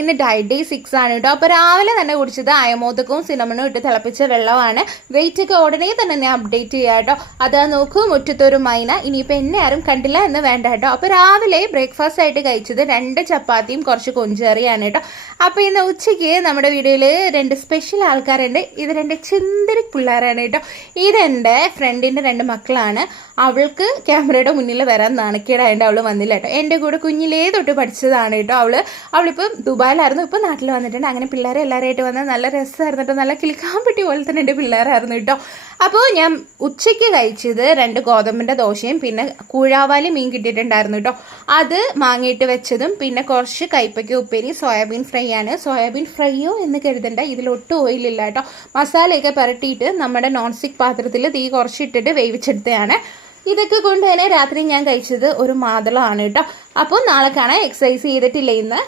ഇന്ന് diet day 6 ആണ് കേട്ടോ. അപ്പോൾ രാവിലെ തന്നെ കുടിച്ചത് അയമോദകവും സിനമണും ഇട്ട് തിളപ്പിച്ച വെള്ളമാണ്. വെയിറ്റ് ഒക്കെ ഉടനെ തന്നെ ഞാൻ അപ്ഡേറ്റ് ചെയ്യാം കേട്ടോ. അതാ നോക്കൂ, മുറ്റത്തൊരു മൈന. ഇനിയിപ്പോൾ എന്നെ ആരും കണ്ടില്ല എന്ന് വേണ്ട കേട്ടോ. അപ്പോൾ രാവിലെ ബ്രേക്ക്ഫാസ്റ്റ് ആയിട്ട് കഴിച്ചത് 2 ചപ്പാത്തിയും കുറച്ച് കൊഞ്ചറിയാണ് കേട്ടോ. അപ്പോൾ ഇന്ന് ഉച്ചയ്ക്ക് നമ്മുടെ വീഡിയോയിൽ 2 സ്പെഷ്യൽ ആൾക്കാരുണ്ട്. ഇത് 2 ചിന്തിരി പിള്ളേരാണ് കേട്ടോ. ഇതെൻ്റെ ഫ്രണ്ടിൻ്റെ 2 മക്കളാണ്. അവൾക്ക് ക്യാമറയുടെ മുന്നിൽ വരാൻ നാണക്കേടായിട്ട് അവൾ വന്നില്ല കേട്ടോ. എൻ്റെ കൂടെ കുഞ്ഞിലേ തൊട്ട് പഠിച്ചതാണ് കേട്ടോ. അവളിപ്പം ദുബായിലായിരുന്നു, ഇപ്പം നാട്ടിൽ വന്നിട്ടുണ്ട്. അങ്ങനെ പിള്ളേരെ എല്ലാവരുമായിട്ട് വന്നാൽ നല്ല രസമായിരുന്നു കേട്ടോ. നല്ല കിളിക്കാൻ പറ്റിയ പോലെ തന്നെ എൻ്റെ പിള്ളേരായിരുന്നു കേട്ടോ. അപ്പോൾ ഞാൻ ഉച്ചയ്ക്ക് കഴിച്ചത് 2 ഗോതമ്പിൻ്റെ ദോശയും പിന്നെ കൂഴാവാലി മീൻ കിട്ടിയിട്ടുണ്ടായിരുന്നു കേട്ടോ. അത് മാങ്ങയിട്ട് വെച്ചതും പിന്നെ കുറച്ച് കൈപ്പയ്ക്ക ഉപ്പേരി, സോയാബീൻ ഫ്രൈ ആണ്. സോയാബീൻ ഫ്രൈയോ എന്ന് കരുതണ്ട, ഇതിലൊട്ടും ഓയിലില്ല കേട്ടോ. മസാലയൊക്കെ പുരട്ടിയിട്ട് നമ്മുടെ നോൺ സ്റ്റിക്ക് പാത്രത്തിൽ തീ കുറച്ചിട്ടിട്ട് വേവിച്ചെടുത്തതാണ്. ഇതൊക്കെ കൊണ്ട് തന്നെ രാത്രി ഞാൻ കഴിച്ചത് ഒരു മാതളമാണ് കേട്ടോ. അപ്പോൾ നാളെ കാണാം. എക്സസൈസ് ചെയ്തിട്ടില്ല ഇന്ന്.